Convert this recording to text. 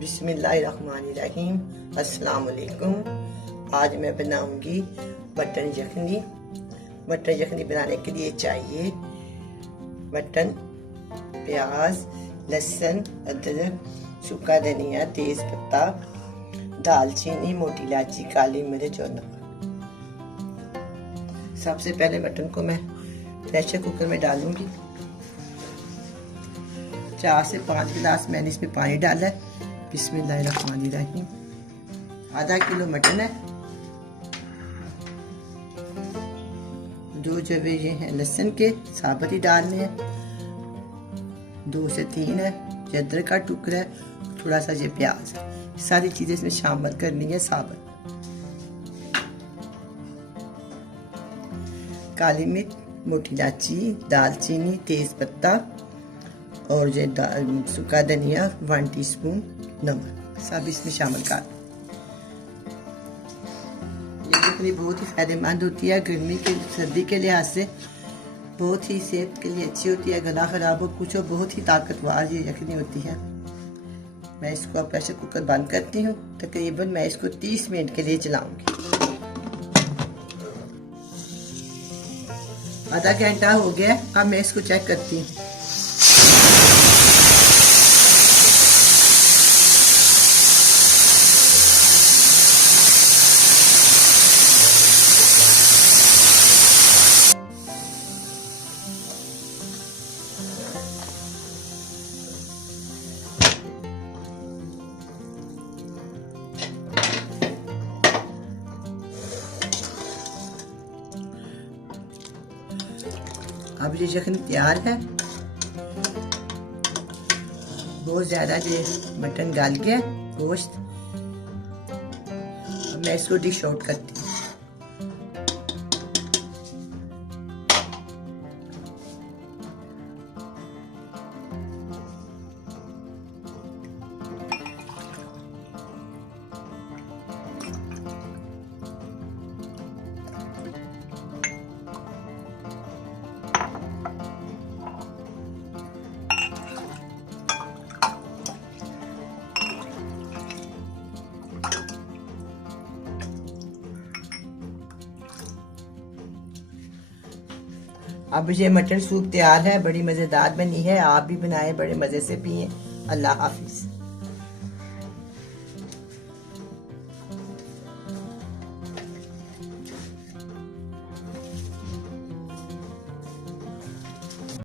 बिस्मिल्लाहिर्रहमानिर्रहीम। अस्सलाम वालेकुम। आज मैं बनाऊंगी मटन यखनी। मटन यखनी बनाने के लिए चाहिए मटन, प्याज, लहसुन, अदरक, सूखा धनिया, तेज पत्ता, दालचीनी, मोटी इलायची, काली मिर्च और नमक। सबसे पहले मटन को मैं प्रेशर कुकर में डालूंगी। 4 से 5 गिलास मैंने इसमें पानी डाला है। बिस्मिल्लाहिर्रहमानिर्रहीम। आधा किलो मटन है। 2 जवे ये हैं लहसुन के, साबुत ही डालने हैं। 2 से 3 है ये अदरक का टुकड़ा है। थोड़ा सा ये प्याज है। सारी चीजें इसमें शामिल करनी है साबुत। काली मिर्च, मोटी इलायची, दालचीनी, तेज पत्ता और ये सूखा धनिया 1 टीस्पून, नमक सब इसमें शामिल कर। ये यखनी बहुत ही फायदेमंद होती है। गर्मी के सर्दी के लिहाज से बहुत ही सेहत के लिए अच्छी होती है। गला खराब हो कुछ हो, बहुत ही ताकतवर ये यखनी होती है। मैं इसको अब प्रेशर कुकर बंद करती हूँ। तकरीबन मैं इसको 30 मिनट के लिए चलाऊंगी। आधा घंटा हो गया। अब मैं इसको चेक करती हूँ। अब ये यखनी तैयार है। बहुत ज्यादा ये मटन गल गया गोश्त। अब मैं इसको डिश आउट करती हूँ। अब ये मटन सूप तैयार है। बड़ी मजेदार बनी है। आप भी बनाएं, बड़े मजे से पिए। अल्लाह हाफिज।